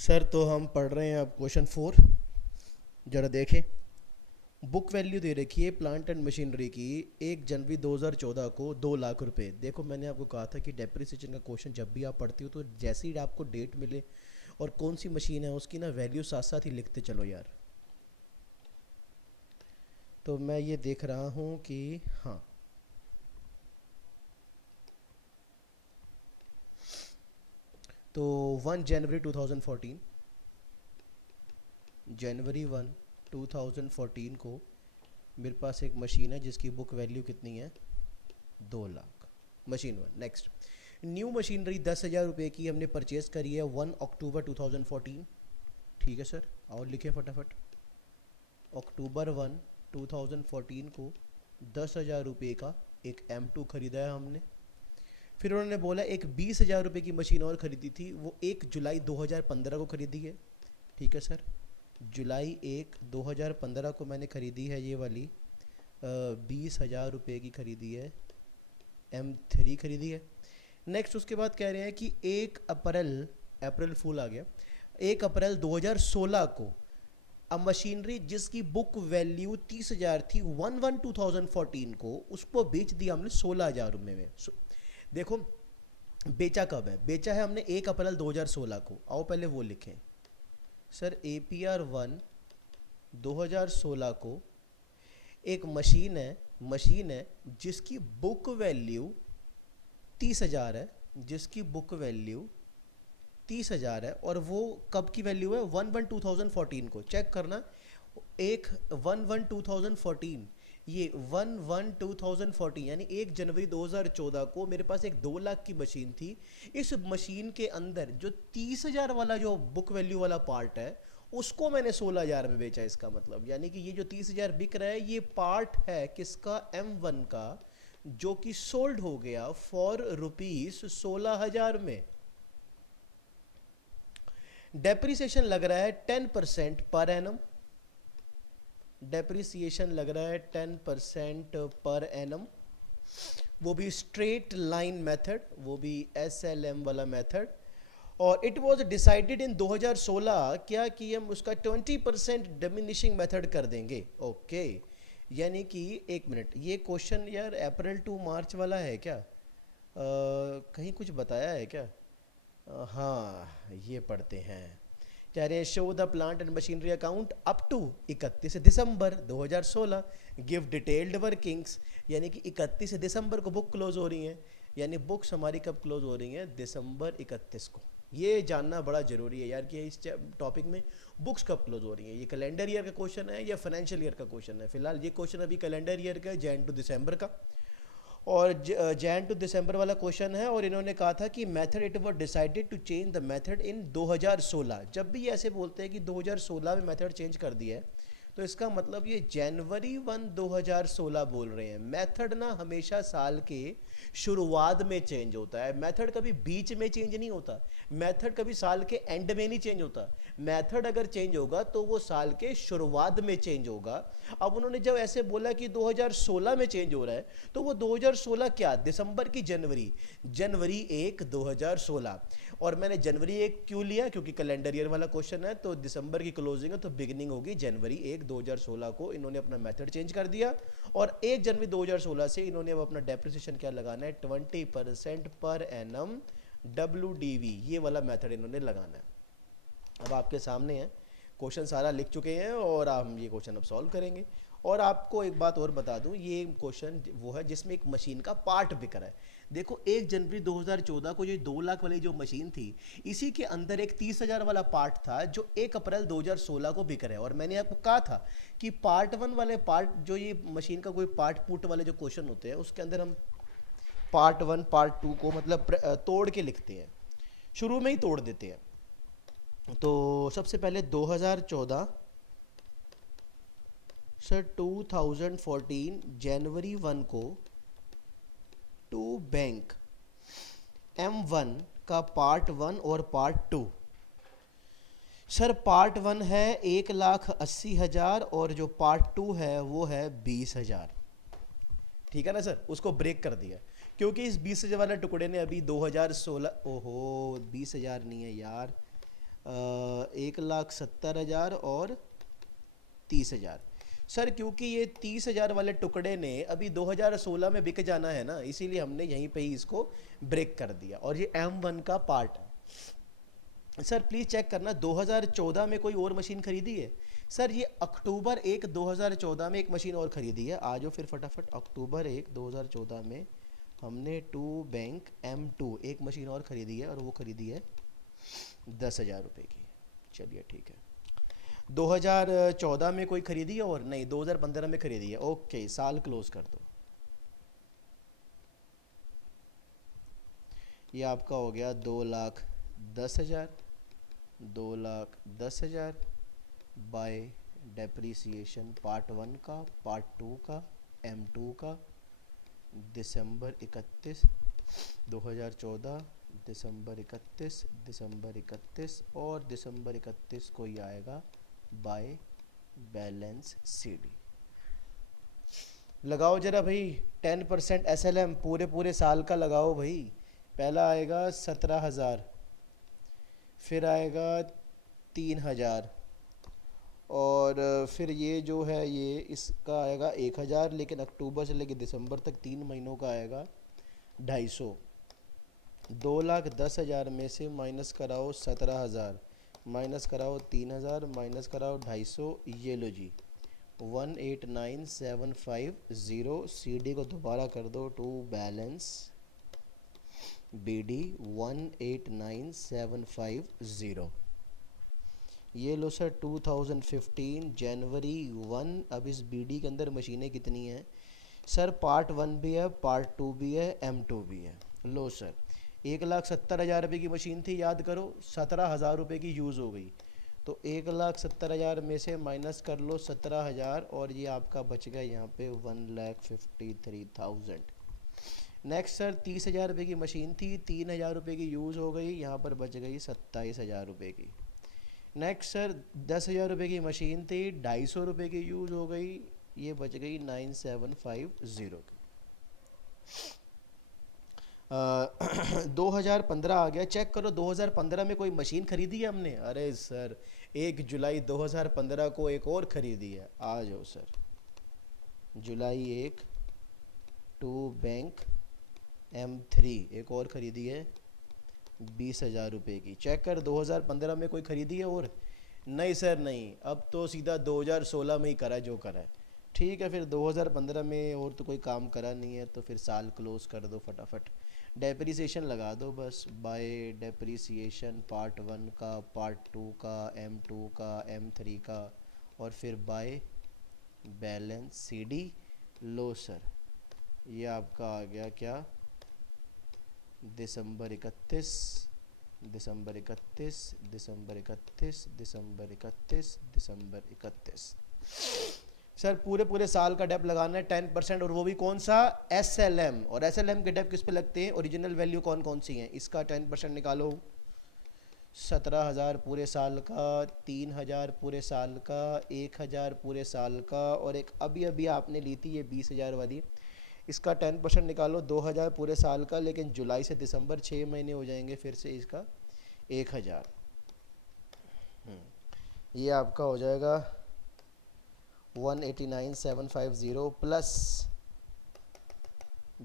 Sir तो हम पढ़ रहे हैं अब क्वेश्चन 4। जरा देखें। बुक वैल्यू दे रखी है प्लांट एंड मशीनरी की 1 जनवरी 2014 को 2 लाख रुपए। देखो मैंने आपको कहा था कि डेप्रिसिएशन का क्वेश्चन जब भी आप पढ़ती हो तो जैसे ही आपको डेट मिले और कौन सी मशीन है उसकी ना वैल्यू साथ साथ ही लिखते चलो यार। तो मैं ये देख रहा हूँ कि हाँ, तो 1 जनवरी 2014, जनवरी 1 2014 को मेरे पास एक मशीन है जिसकी बुक वैल्यू कितनी है, 2 lakh. Machine 1। Next, new machinery 10,000 रुपये की हमने परचेज करी है 1 अक्टूबर 2014। ठीक है सर, और लिखे फटाफट। अक्टूबर 1 2014 को 10,000 रुपये का एक M2 खरीदा है हमने। फिर उन्होंने बोला एक 20,000 रुपये की मशीन और ख़रीदी थी, वो 1 जुलाई 2015 को ख़रीदी है। ठीक है सर, जुलाई 1 2015 को मैंने ख़रीदी है ये वाली 20,000 रुपये की ख़रीदी है, M3 ख़रीदी है। नेक्स्ट उसके बाद कह रहे हैं कि 1 अप्रैल, अप्रैल फूल आ गया, 1 अप्रैल 2016 को अब मशीनरी जिसकी बुक वैल्यू 30,000 थी 1/1/2014 को, उसको बेच दिया हमने 16,000 रुपये में। देखो बेचा कब है, बेचा है हमने 1 अप्रैल 2016 को। आओ पहले वो लिखें सर। APR1 2016 को एक मशीन है जिसकी बुक वैल्यू 30,000 है, जिसकी बुक वैल्यू 30,000 है, और वो कब की वैल्यू है, 1/1/2014 को। चेक करना, 1/1/2014, ये 1/1/2014 यानी 1 जनवरी 2014 को मेरे पास एक 2 लाख की मशीन थी। इस मशीन के अंदर जो 30,000 वाला जो बुक वैल्यू वाला पार्ट है उसको मैंने 16,000 में बेचा। इसका मतलब यानी कि ये जो 30,000 बिक रहा है ये पार्ट है किसका, M1 का, जो कि सोल्ड हो गया फॉर ₹16,000 में। डेप्रिसिएशन लग रहा है 10% पर एनम, डेप्रिसिएशन लग रहा है 10% पर एनम, वो भी स्ट्रेट लाइन मेथड, वो भी SLM वाला मेथड। और इट वाज डिसाइडेड इन 2016 क्या कि हम उसका 20% डिमिनिशिंग मेथड कर देंगे। ओके, यानी कि 1 मिनट, ये क्वेश्चन यार अप्रैल टू मार्च वाला है क्या? कहीं कुछ बताया है क्या? हाँ, ये पढ़ते हैं। कह रहे हैं show the plant and machinery account up to 31 December 2016, give detailed workings. यानी कि 31 दिसंबर को बुक क्लोज हो रही हैं, यानी बुक्स हमारी कब क्लोज हो रही हैं, दिसंबर 31 को। ये जानना बड़ा ज़रूरी है यार कि इस टॉपिक में बुक्स कब क्लोज हो रही हैं। ये कैलेंडर ईयर का क्वेश्चन है या फाइनेंशियल ईयर का क्वेश्चन है? फिलहाल ये क्वेश्चन अभी कैलेंडर ईयर का है, जैन टू दिसंबर का, और जैन टू दिसंबर वाला क्वेश्चन है। और इन्होंने कहा था कि method, it was decided to change the method in 2016। जब भी ये ऐसे बोलते हैं कि 2016 में मेथड चेंज कर दिया है तो इसका मतलब ये जनवरी 1 2016 बोल रहे हैं। मेथड ना हमेशा साल के शुरुआत में चेंज होता है, मेथड कभी बीच में चेंज नहीं होता, मेथड कभी साल के एंड में नहीं चेंज होता। मेथड अगर चेंज होगा तो वो साल के शुरुआत में चेंज होगा। अब उन्होंने जब ऐसे बोला कि 2016 में चेंज हो रहा है तो वो 2016 क्या, दिसंबर की जनवरी, जनवरी 1 2016। और मैंने जनवरी 1 क्यों लिया, क्योंकि कैलेंडर ईयर वाला क्वेश्चन है, तो दिसंबर की क्लोजिंग है तो बिगिनिंग होगी जनवरी 1 2016 को। इन्होंने अपना मेथड चेंज कर दिया और 1 जनवरी 2016 से इन्होंने अब अपना डेप्रिसिएशन क्या लगाना है, 20% पर एनम WDV, ये वाला मेथड इन्होंने लगाना है। अब आपके सामने है क्वेश्चन, सारा लिख चुके हैं और हम ये क्वेश्चन अब सॉल्व करेंगे। और आपको एक बात और बता दूं, ये क्वेश्चन वो है जिसमें एक मशीन का पार्ट बिक रहा है। देखो 1 जनवरी 2014 को ये 2 लाख वाली जो मशीन थी, इसी के अंदर एक 30,000 वाला पार्ट था जो 1 अप्रैल 2016 को बिक रहा है। और मैंने आपको कहा था कि पार्ट 1 वाले पार्ट, जो ये मशीन का कोई पार्ट पुट वाले जो क्वेश्चन होते हैं उसके अंदर हम पार्ट 1 पार्ट 2 को मतलब तोड़ के लिखते हैं, शुरू में ही तोड़ देते हैं। तो सबसे पहले 2014 सर, 2014 जनवरी 1 को टू बैंक M1 का पार्ट 1 और पार्ट 2। सर पार्ट 1 है 1,80,000 और जो पार्ट 2 है वो है 20,000। ठीक है ना सर, उसको ब्रेक कर दिया क्योंकि इस 20,000 वाले टुकड़े ने अभी 2016, ओहो 20,000 नहीं है यार, 1,70,000 और 30,000। सर क्योंकि ये 30,000 वाले टुकड़े ने अभी 2016 में बिक जाना है ना, इसीलिए हमने यहीं पे ही इसको ब्रेक कर दिया, और ये M1 का पार्ट है। सर प्लीज़ चेक करना 2014 में कोई और मशीन खरीदी है? सर ये अक्टूबर 1 2014 में एक मशीन और खरीदी है। आ जाओ फिर फटाफट, अक्टूबर 1 2014 में हमने टू बैंक M2 एक मशीन और खरीदी है, और वो खरीदी है 10,000 रुपये की। चलिए ठीक है। 2014 में कोई खरीदी है और नहीं, 2015 में खरीदी है। ओके, साल क्लोज कर दो। ये आपका हो गया 2,10,000, 2,10,000 बाय डेप्रीसिएशन पार्ट 1 का, पार्ट 2 का, M2 का, दिसंबर 31 2014, दिसंबर 31 और दिसंबर 31 को ही आएगा बाय बैलेंस CD। लगाओ जरा भाई 10% SLM पूरे पूरे साल का लगाओ भाई। पहला आएगा 17,000, फिर आएगा 3,000, और फिर ये जो है ये इसका आएगा 1,000, लेकिन अक्टूबर से लेकर दिसंबर तक 3 महीनों का आएगा 250। 2,10,000 में से माइनस कराओ 17,000, माइनस कराओ 3,000, माइनस कराओ 250, ये लो जी 189,750। CD को दोबारा कर दो टू बैलेंस BD 189,750। ये लो सर 2015 जनवरी 1। अब इस BD के अंदर मशीनें कितनी हैं सर? पार्ट 1 भी है, पार्ट 2 भी है, M2 भी है। लो सर 1,70,000 रुपये की मशीन थी, याद करो 17,000 रुपये की यूज़ हो गई, तो 1,70,000 में से माइनस कर लो 17,000, और ये आपका बच गया यहाँ पे 1,53,000। नेक्स्ट सर 30,000 रुपये की मशीन थी, 3,000 रुपये की यूज़ हो गई, यहाँ पर बच गई 27,000 रुपये की। नेक्स्ट सर 10,000 रुपये की मशीन थी, 250 रुपये की यूज़ हो गई, ये बच गई 9,750 की। 2015 आ गया, चेक करो 2015 में कोई मशीन खरीदी है हमने? अरे सर 1 जुलाई 2015 को एक और खरीदी है। आ जाओ sir, July 1 to bank M3 एक और ख़रीदी है 20,000 रुपये की। चेक कर 2015 में कोई ख़रीदी है और? नहीं सर नहीं, अब तो सीधा 2016 में ही करा जो करा है। ठीक है, फिर 2015 में और तो कोई काम करा नहीं है, तो फिर साल क्लोज कर दो फटाफट। डेप्रीसिएशन लगा दो बस, बाय डेप्रीसिएशन पार्ट 1 का, पार्ट 2 का, M2 का, M3 का, और फिर by balance CD। Low sir ये आपका आ गया क्या, दिसंबर 31, दिसंबर 31, दिसंबर 31, दिसंबर 31, दिसंबर 31। सर पूरे पूरे साल का डेप लगाना है 10%, और वो भी कौन सा? SLM। और SLM के डेप किस पे लगते हैं? ओरिजिनल वैल्यू कौन कौन सी हैं? इसका 10% निकालो। 17,000 पूरे साल का, 3,000 पूरे साल का, 1,000 पूरे साल का, और एक अभी अभी आपने ली थी ये 20,000 वाली, इसका 10% निकालो 2,000 पूरे साल का, लेकिन जुलाई से दिसंबर 6 महीने हो जाएंगे फिर से इसका 1,000। ये आपका हो जाएगा 189,750 प्लस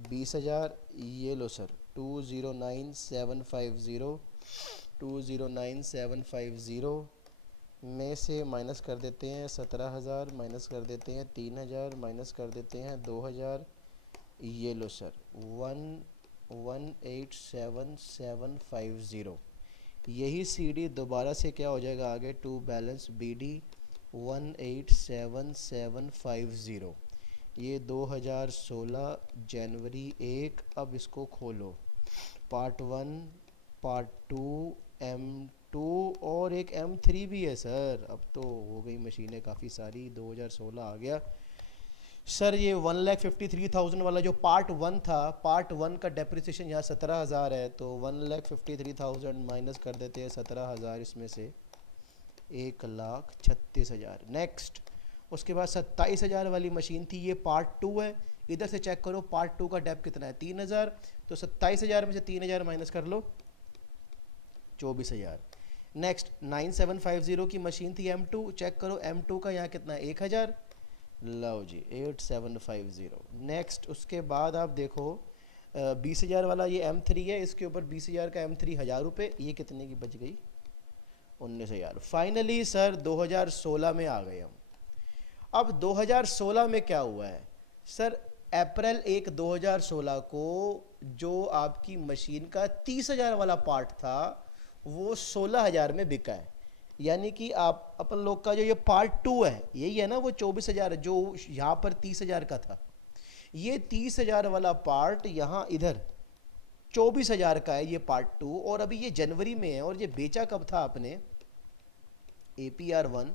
20,000। ये लो सर 209,750, 209,750 में से माइनस कर देते हैं 17,000, माइनस कर देते हैं 3,000, माइनस कर देते हैं 2,000। ये लो सर 1,18,750। यही CD दोबारा से क्या हो जाएगा आगे, टू बैलेंस BD 187,750। ये 2016 जनवरी 1। अब इसको खोलो, पार्ट 1, पार्ट 2, M2 और एक M3 भी है सर। अब तो हो गई मशीनें काफ़ी सारी, 2016 आ गया सर। ये 1,53,000 वाला जो पार्ट 1 था, पार्ट 1 का डेप्रिसिएशन यहाँ 17,000 है, तो 1,53,000 माइनस कर देते हैं 17,000 इसमें से, 1,36,000। नेक्स्ट उसके बाद 27,000 वाली मशीन थी, ये पार्ट 2 है। इधर से चेक करो पार्ट 2 का डेप कितना है, 3,000, तो 27,000 में से 3,000 माइनस कर लो 24,000। नेक्स्ट 9750 की मशीन थी M2, चेक करो M2 का यहाँ कितना 1000, लो जी 8750। नेक्स्ट उसके बाद आप देखो 20,000 वाला ये M3 है, इसके ऊपर 20,000 का M3 1000 रुपये, ये कितने की बच गई 19,000। फाइनली सर 2016 में आ गए हम। अब 2016 में क्या हुआ है सर, अप्रैल 1 2016 को जो आपकी मशीन का 30,000 वाला पार्ट था वो 16,000 में बिका है। यानी कि आप अपन लोग का जो ये पार्ट 2 है यही है ना, वो 24,000 जो यहाँ पर 30,000 का था, ये 30,000 वाला पार्ट यहाँ इधर 24,000 का है ये पार्ट 2, और अभी ये जनवरी में है। और ये बेचा कब था आपने, APR1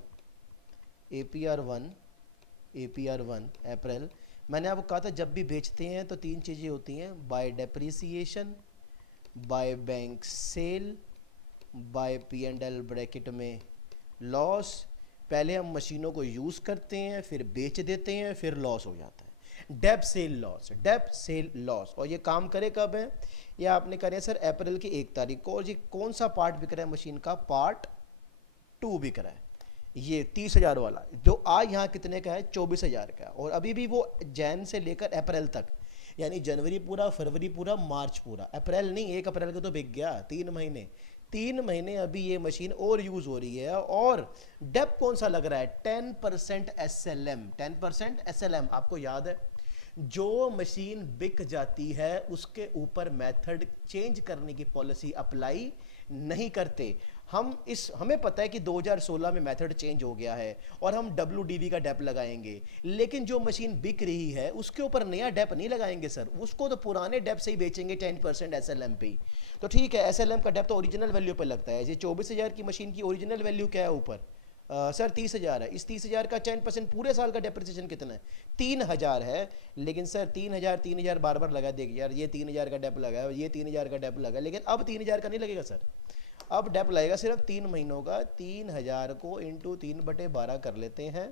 APR1 APR1 अप्रैल। मैंने आपको कहा था जब भी बेचते हैं तो 3 चीज़ें होती हैं, by depreciation, by bank sale, by P&L bracket में लॉस। पहले हम मशीनों को यूज़ करते हैं, फिर बेच देते हैं, फिर लॉस हो जाता है, dep sale loss, dep sale loss. और ये काम करे कब है, ये आपने करे सर अप्रैल की 1 तारीख को। और ये कौन सा पार्ट बिक रहा है मशीन का, पार्ट 2 बिक रहा है, ये 30,000 वाला जो आज यहाँ कितने का है 24,000 का। और अभी भी वो जैन से लेकर अप्रैल तक, यानी जनवरी पूरा, फरवरी पूरा, मार्च पूरा, अप्रैल नहीं 1 अप्रैल को तो बिक गया, 3 महीने अभी ये मशीन और यूज़ हो रही है। और डेप कौन सा लग रहा है, 10% SLM, 10% SLM। आपको याद है जो मशीन बिक जाती है उसके ऊपर मेथड चेंज करने की पॉलिसी अप्लाई नहीं करते हम। हमें पता है कि 2016 में मेथड चेंज हो गया है और हम WDV का डेप लगाएंगे, लेकिन जो मशीन बिक रही है उसके ऊपर नया डेप नहीं लगाएंगे सर, उसको तो पुराने डेप से ही बेचेंगे 10% SLM पे ही। तो ठीक है, SLM का डेप तो ओरिजिनल वैल्यू पे लगता है। ये 24,000 की मशीन की ओरिजिनल वैल्यू क्या है ऊपर, सर 30,000 है। इस 30,000 का 10% पूरे साल का डेप्रिसिएशन कितना है, 3,000 है। लेकिन सर 3,000 बार बार लगा देगी यार, ये 3,000 का डेप लगा है, ये 3,000 का डेप लगा है, लेकिन अब 3,000 का नहीं लगेगा सर, अब डेप लगेगा सिर्फ 3 महीनों का। 3,000 को इंटू 3/12 कर लेते हैं,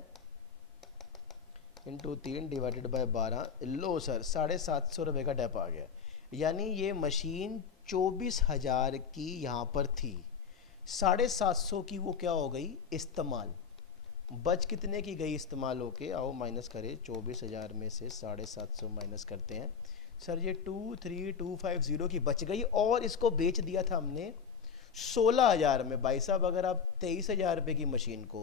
into 3 divided by 12, low sir 750 रुपये का डेप आ गया। यानी ये मशीन 24,000 की यहाँ पर थी, 750 की वो क्या हो गई इस्तेमाल, बच कितने की गई इस्तेमाल होके, आओ माइनस करें, 24,000 में से 750 माइनस करते हैं सर, ये 23,250 की बच गई। और इसको बेच दिया था हमने 16,000 में। भाई साहब अगर आप 23,000 रुपये की मशीन को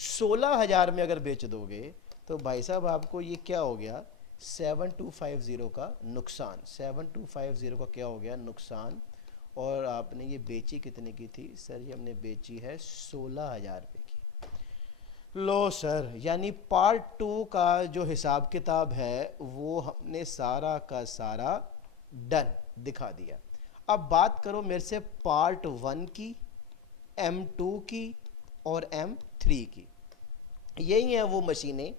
16,000 में अगर बेच दोगे तो भाई साहब आपको ये क्या हो गया, 7,250 का नुकसान, 7,250 का क्या हो गया नुकसान। और आपने ये बेची कितने की थी सर, ये हमने बेची है 16,000 रुपये की। लो सर, यानी पार्ट 2 का जो हिसाब किताब है वो हमने सारा का सारा डन दिखा दिया। अब बात करो मेरे से पार्ट 1 की, M2 की और M3 की। यही है वो मशीनें,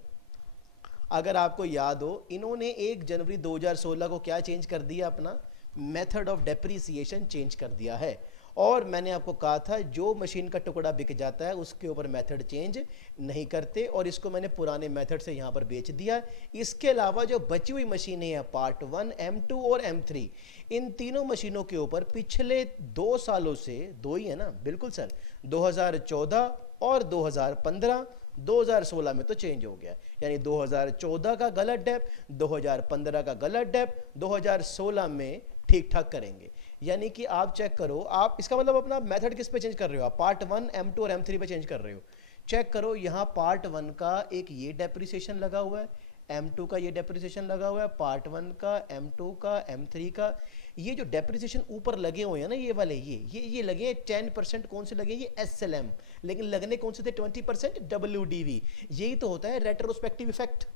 अगर आपको याद हो इन्होंने 1 जनवरी 2016 को क्या चेंज कर दिया, अपना मेथड ऑफ डेप्रिसिएशन चेंज कर दिया है। और मैंने आपको कहा था जो मशीन का टुकड़ा बिक जाता है उसके ऊपर मेथड चेंज नहीं करते, और इसको मैंने पुराने मेथड से यहाँ पर बेच दिया। इसके अलावा जो बची हुई मशीनें हैं पार्ट 1, M2 और M3, इन तीनों मशीनों के ऊपर पिछले 2 सालों से, 2 ही है ना, बिल्कुल सर, 2014 और 2015, 2016 में तो चेंज हो गया, यानी 2014 का गलत डेप, 2015 का गलत डेप, 2016 में ठीक ठाक करेंगे। यानी कि आप चेक करो, आप इसका मतलब अपना मेथड किस पे चेंज कर रहे हो, आप पार्ट 1, M2 और M3 पे चेंज कर रहे हो। चेक करो यहाँ पार्ट 1 का एक ये डेप्रिसिएशन लगा हुआ है, M2 का ये डेप्रिसिएशन लगा हुआ है, पार्ट 1 का, M2 का, M3 का। ये जो डेप्रिसिएशन ऊपर लगे हुए हैं ना, ये वाले ये लगे हैं 10%, कौन से लगे, ये SLM, लेकिन लगने कौन से थे 20% WDV। यही तो होता है रेट्रोस्पेक्टिव इफेक्ट,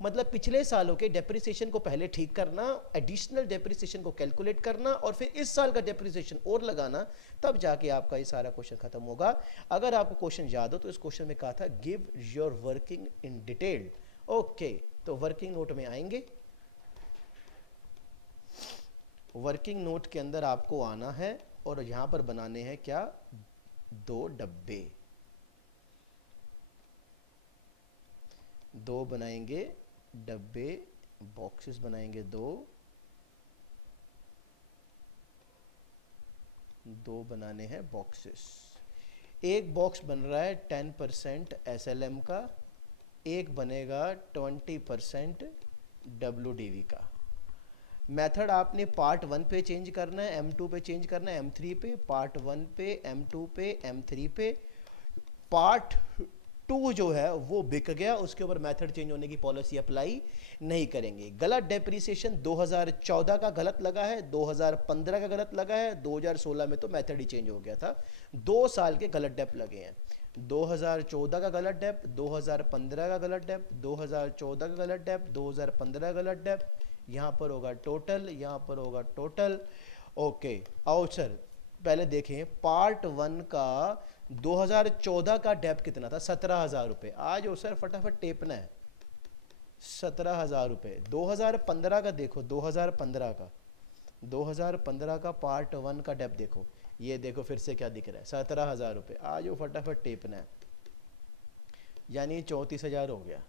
मतलब पिछले सालों के डेप्रिसिएशन को पहले ठीक करना, एडिशनल डेप्रिसिएशन को कैलकुलेट करना और फिर इस साल का डेप्रिसिएशन और लगाना, तब जाके आपका ये सारा क्वेश्चन खत्म होगा। अगर आपको क्वेश्चन याद हो तो इस क्वेश्चन में कहा था give your working in detail. Okay, तो वर्किंग नोट में आएंगे, वर्किंग नोट के अंदर आपको आना है और यहां पर बनाने हैं क्या, 2 डब्बे, 2 बनाएंगे डब्बे, बॉक्सेस बनाएंगे 2, दो बनाने हैं बॉक्सेस। एक बॉक्स बन रहा है 10% SLM का, एक बनेगा 20% WDV का। मेथड आपने पार्ट 1 पे चेंज करना है, M2 पे चेंज करना है, M3 पे, पार्ट 1 पे, M2 पे, M3 पे। पार्ट 2 जो है वो बिक गया, उसके ऊपर मेथड चेंज होने की पॉलिसी अप्लाई नहीं करेंगे। गलत डेप्रिसिएशन 2014 का गलत लगा है, 2015 का गलत लगा है, 2016 में तो मेथड ही चेंज हो गया था। 2 साल के गलत डेप लगे हैं। 2014 का गलत डेप, 2015 का गलत डेप, 2014 का गलत डेप, 2015 का गलत डेप। यहाँ पर होगा टोटल, यहाँ पर होगा टोटल। ओके, आओ सर पहले देखें पार्ट 1 का 2014 का डेप कितना था, 17,000 रुपये। आज हो सर फटाफट टेपना है, 17,000 रुपये। 2015 का देखो, 2015 का पार्ट 1 का डेप देखो, ये देखो फिर से क्या दिख रहा है, 17,000 रुपये। आज हो फटाफट टेपना है, यानी 34,000 हो गया।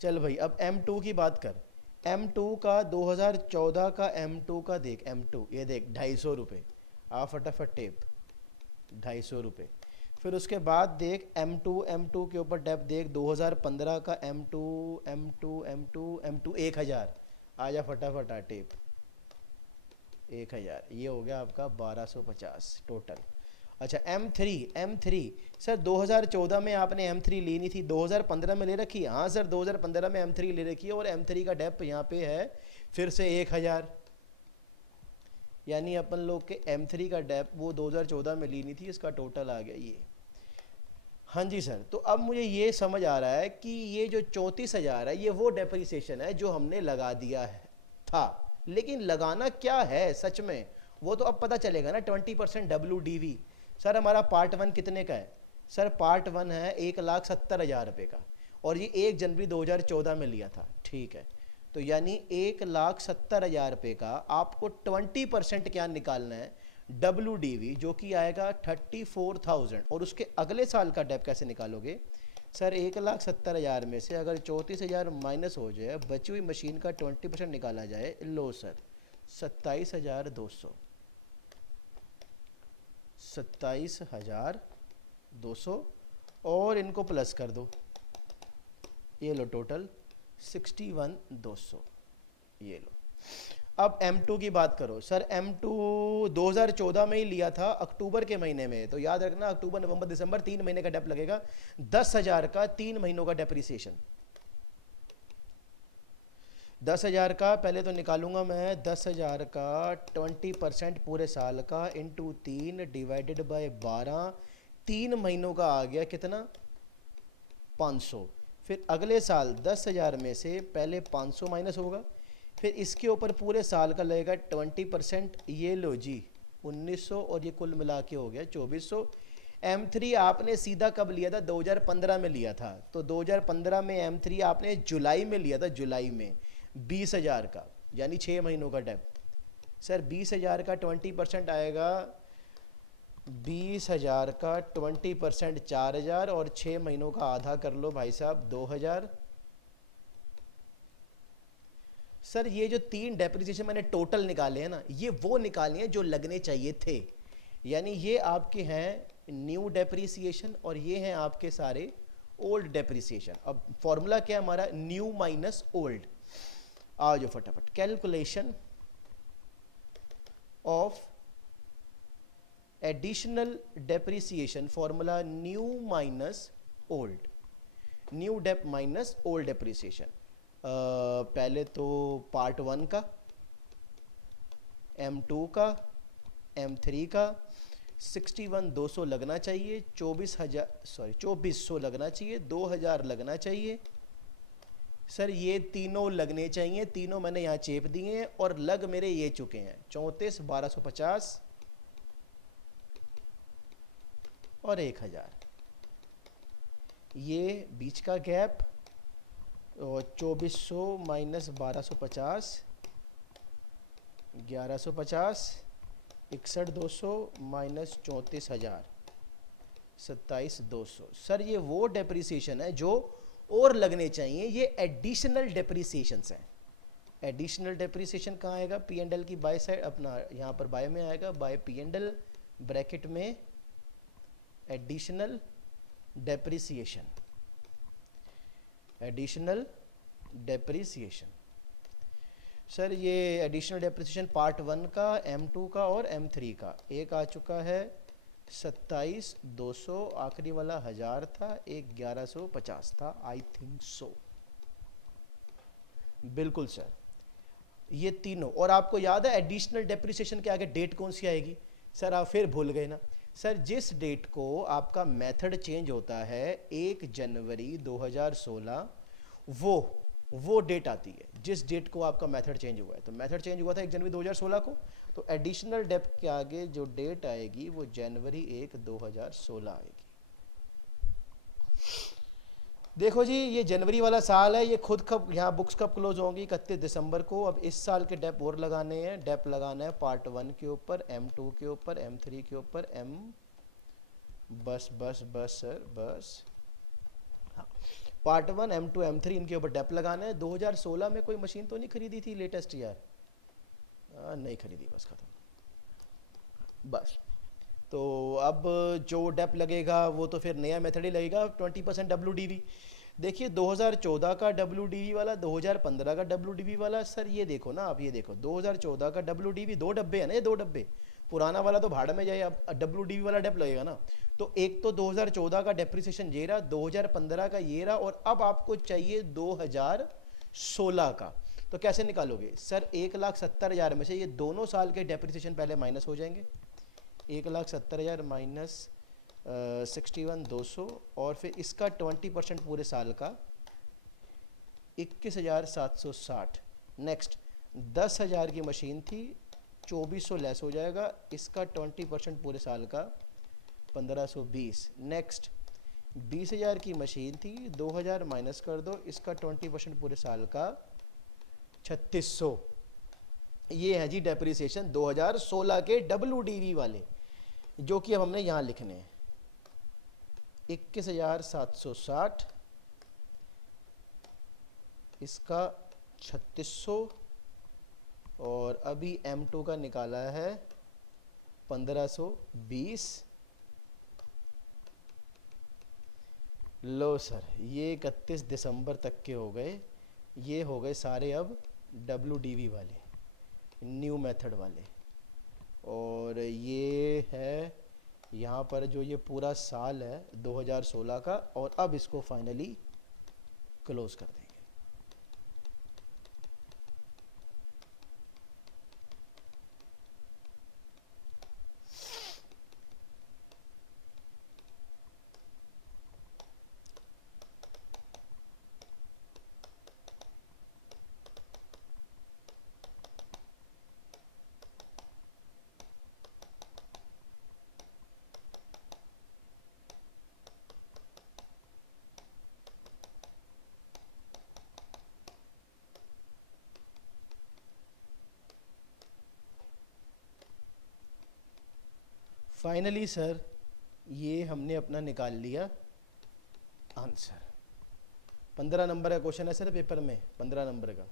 चल भाई अब M2 की बात कर। M2 का 2014 का M2 का देख, M2 ये देख 250 रुपये। आ फटाफट टेप 250 रुपये। फिर उसके बाद देख M2 के ऊपर डेप देख 2015 का M2 1000। आ जा फटाफट आ टेप 1000। ये हो गया आपका 1250 टोटल। अच्छा M3 सर 2014 में आपने M3 ली नहीं थी, 2015 में ले रखी है। हाँ सर 2015 में M3 ले रखी है और M3 का डेप यहाँ पे है फिर से 1000, यानी अपन लोग के M3 का डेप वो 2014 में ली नहीं थी, इसका टोटल आ गया ये। हाँ जी सर, तो अब मुझे ये समझ आ रहा है कि ये जो 34,000 है ये वो डेप्रिसिएशन है जो हमने लगा दिया है था, लेकिन लगाना क्या है सच में वो तो अब पता चलेगा ना। 20% WDV। सर हमारा पार्ट 1 कितने का है? सर पार्ट 1 है 1,70,000 रुपये का, और ये 1 जनवरी 2014 में लिया था, ठीक है। तो यानी 1,70,000 रुपये का आपको 20% क्या निकालना है, WDV, जो कि आएगा 34,000। और उसके अगले साल का डेप कैसे निकालोगे सर? 1,70,000 में से अगर 34,000 माइनस हो जाए, बची हुई मशीन का 20% निकाला जाए, लो सर 27,200, 27,200 और इनको प्लस कर दो, ये लो टोटल 61,200। ये लो। अब M2 की बात करो सर। M2 2014 में ही लिया था, अक्टूबर के महीने में, तो याद रखना अक्टूबर नवंबर दिसंबर 3 महीने का डेप लगेगा। 10,000 का 3 महीनों का डेप्रिसिएशन। 10,000 का पहले तो निकालूंगा मैं, 10,000 का 20% पूरे साल का इंटू 3 डिवाइडेड बाय 12, 3 महीनों का आ गया कितना, 500। फिर अगले साल 10,000 में से पहले 500 माइनस होगा, फिर इसके ऊपर पूरे साल का लगेगा 20%। ये लो जी 1900, और ये कुल मिला के हो गया 2400। M3 आपने सीधा कब लिया था? 2015 में लिया था, तो 2015 में M3 आपने जुलाई में लिया था, जुलाई में 20,000 का, यानी 6 महीनों का डेप। सर 20,000 का 20% आएगा, 20,000 का 20% 4,000, और 6 महीनों का आधा कर लो भाई साहब 2,000। सर ये जो 3 डेप्रिसिएशन मैंने टोटल निकाले हैं ना, ये वो निकाले हैं जो लगने चाहिए थे, यानी ये आपके हैं न्यू डेप्रिसिएशन और ये हैं आपके सारे ओल्ड डेप्रिसिएशन। अब फॉर्मूला क्या है हमारा, न्यू माइनस ओल्ड। आ जाओ फटाफट, calculation of additional depreciation, formula new minus old, new dep minus old depreciation. पहले तो पार्ट 1 का, M2 का, M3 का 61,200 लगना चाहिए, 2400 लगना चाहिए, 2,000 लगना चाहिए। सर ये तीनों लगने चाहिए, तीनों मैंने यहाँ चेप दिए हैं और लग मेरे ये चुके हैं 34,1250 और 1,000। ये बीच का गैप, और 2400 माइनस 1250 1150, 61,200 माइनस 34,000 27,200। सर ये वो डेप्रिसिएशन है जो और लगने चाहिए, ये एडिशनल डेप्रिसिएशंस हैं। एडिशनल डेप्रिसिएशन कहाँ आएगा? P&L की बाय साइड, अपना यहाँ पर बाय में आएगा, बाय P&L ब्रैकेट में additional depreciation, additional depreciation. Sir ये एडिशनल डेप्रिसिएशन पार्ट 1 का, M2 का और M3 का। एक आ चुका है 27,200, आखिरी वाला 1000 था, एक 1150 था, आई थिंक सो। बिल्कुल सर, ये तीनों। और आपको याद है एडिशनल डेप्रिसिएशन के आगे डेट कौन सी आएगी? सर आप फिर भूल गए ना। सर जिस डेट को आपका मेथड चेंज होता है 1 जनवरी 2016, वो डेट आती है जिस डेट को आपका मेथड चेंज हुआ है। तो मेथड चेंज हुआ था 1 जनवरी 2016 को, तो एडिशनल डेप्थ के आगे जो डेट आएगी वो जनवरी 1 2016 आएगी। देखो जी, ये जनवरी वाला साल है, ये खुद कब यहाँ बुक्स कब क्लोज होंगी? 31 दिसंबर को। अब इस साल के डेप और लगाने हैं। डेप लगाना है पार्ट 1 के ऊपर, M2 के ऊपर, M3 के ऊपर, बस बस बस सर बस, हाँ, पार्ट 1, M2, M3 इनके ऊपर डेप लगाना है। 2016 में कोई मशीन तो नहीं खरीदी थी लेटेस्ट यार? नहीं खरीदी, बस खत्म बस। तो अब जो डेप लगेगा वो तो फिर नया मेथड ही लगेगा, 20% WDV। देखिए 2014 का WDV वाला, 2015 का WDV वाला। सर ये देखो ना, आप ये देखो 2014 का WDV 2 डब्बे है ना, ये 2 डब्बे, पुराना वाला तो भाड़ में जाए, अब WDV वाला डेप लगेगा ना। तो एक तो 2014 का डेप्रिसिएशन ये रहा, 2015 का ये रहा, और अब आपको चाहिए 2016 का। तो कैसे निकालोगे? सर 1,70,000 में से ये दोनों साल के डेप्रिसिएशन पहले माइनस हो जाएंगे। 1,70,000 माइनस 61,200, और फिर इसका 20% पूरे साल का 21,760। नेक्स्ट 10,000 की मशीन थी, 2,400 लेस हो जाएगा, इसका 20% पूरे साल का 1,520। नेक्स्ट 20,000 की मशीन थी, 2,000 माइनस कर दो, इसका 20% पूरे साल का 3,600। ये है जी डेप्रिसिएशन 2016 के WDV वाले, जो कि अब हमने यहाँ लिखने हैं। 21,760, इसका 3,600, और अभी M2 का निकाला है 1,520। लो सर, ये 31 दिसंबर तक के हो गए। ये हो गए सारे अब WDV वाले, न्यू मेथड वाले। और ये है यहाँ पर जो ये पूरा साल है 2016 का, और अब इसको फाइनली क्लोज कर देंगे। फाइनली सर ये हमने अपना निकाल लिया आंसर। 15 नंबर का क्वेश्चन है सर पेपर में, 15 नंबर का।